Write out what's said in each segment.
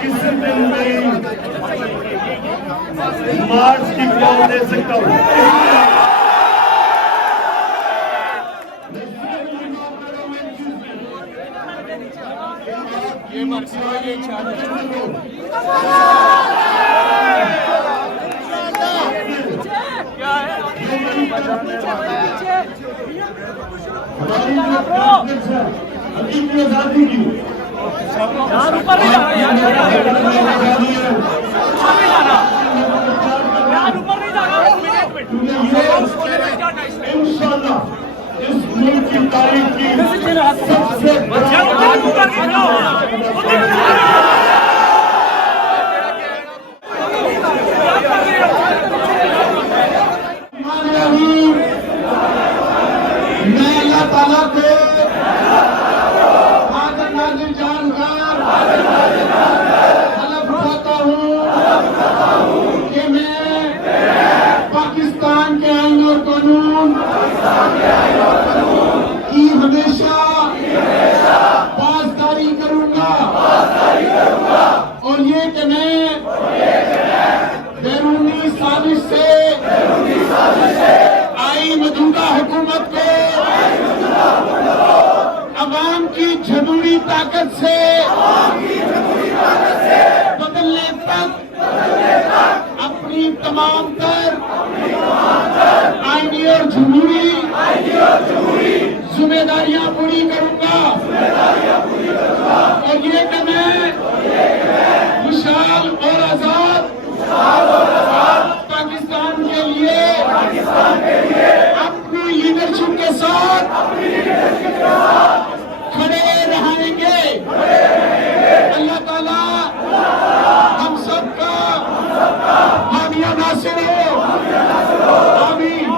किसी दिन में मार्च की कॉल दे सकता हूँ। इंशाल्लाह इस मुल्क की तारीख की सबसे मैं अल्लाह ताला को नाज़िल जानकर हलफ उठाता हूँ कि मैं पाकिस्तान के आईन और कानून की हमेशा पासदारी करूंगा और ये कि मैं बैरूनी साजिश से आई मौजूदा हुकूमत को अवाम की जमहूरी ताकत से बदलने तक अपनी तमाम तर आईनी और जमहूरी जिम्मेदारियां पूरी करूंगा और ये कि मैं विशाल और आजाद पाकिस्तान के लिए अपनी लीडरशिप के साथ खड़े रहेंगे। अल्लाह ताला हम सबका हामिया नासिर हो। आमीन।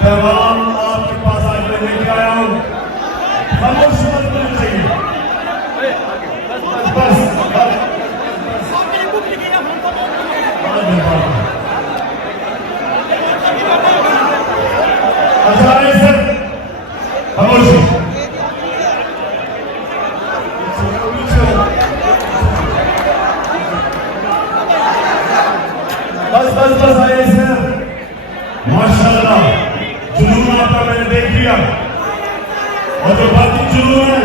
पैगाम आपके पास आज मैं लेके आया हूँ। खामोश मत होना चाहिए। बस अच्छा सर खामोश। बस आए सर, माशाल्लाह जुनून आपका मैंने देख लिया। और जो बाकी जुनून है,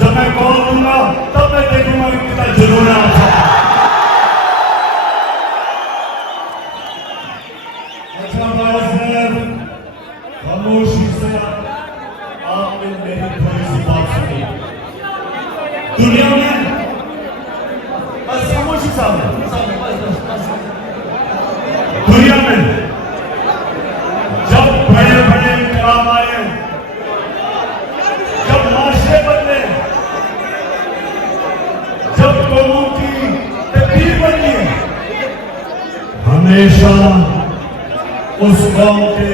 जब मैं कॉल दूंगा तब मैं देखूंगा कि कितना जुनून है आपका। अच्छा भाई साहब, खामोशी से आपने मेरी थोड़ी सी बात सुनी। दुनिया में बस खामोशी साहब, दुनिया में जब बड़े बड़े इंकलाब आए, जब माशरे बदले, जब कौमों की तकदीर बदली, हमेशा उस कौम के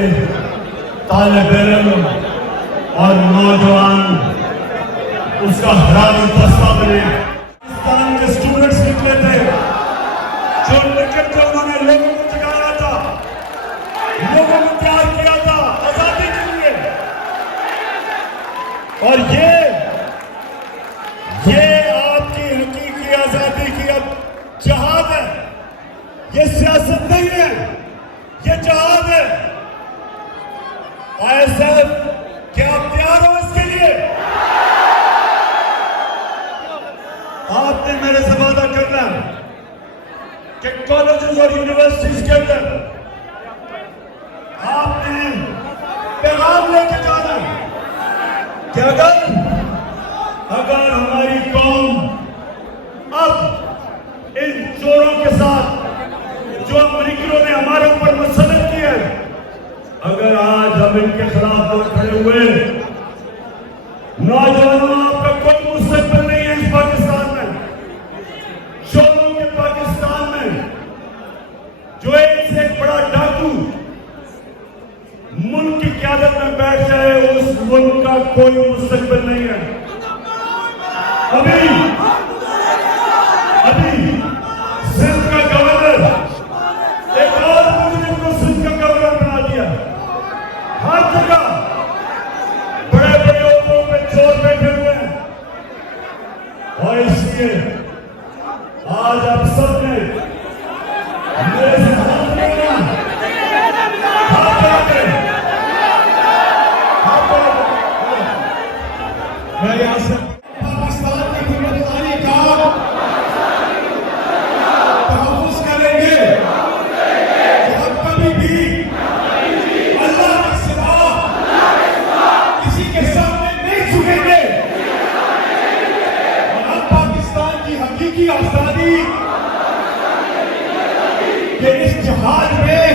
तालिब इल्म और नौजवान उसका हरामी दस्ता बने। पाकिस्तान के स्टूडेंट्स निकले थे, जो निकल के उन्होंने लोगों को जगाया था, लोगों को तैयार किया था आजादी के लिए। और ये आपकी हकीकी आजादी की अब जहाद है, ये सियासत नहीं है, ये जहाद है। आईएसएफ, क्या आप तैयार हो इसके लिए? आपने मेरे से वादा करना कि कॉलेजेस और यूनिवर्सिटीज के अंदर आपने पैगाम लेके जाना कि अगर हमारी कौम अब इन चोरों के साथ जो अमेरिकियों ने हमारे ऊपर मुसल्लत किया है, अगर आज हम इनके खिलाफ न खड़े हुए, नौजवानों आपका कोई मुस्तकबिल नहीं है इस पाकिस्तान में, चोरों के पाकिस्तान में, जो एक से एक बड़ा डाकू मुल्क की क़यादत में बैठ जाए, उस मुल्क का कोई मुस्तकबिल नहीं है। अभी सिंध का गवर्नर, एक और मुस्लिम को सिंध का गवर्नर बना दिया। हर जगह बड़े बड़े ओहदों पे चोर बैठे हुए हैं। और इसलिए आज आप सबने मेरे से हाथ मिलाना, हाथ मिलाकर, मैं यहां से पाकिस्तान की हिम्मतवानी का तहफ़्फ़ुज़ करेंगे कि हम कभी भी अल्लाह के सिवा किसी के सामने नहीं झुकेंगे। और हम पाकिस्तान की हकीकी आजादी के इस जिहाद में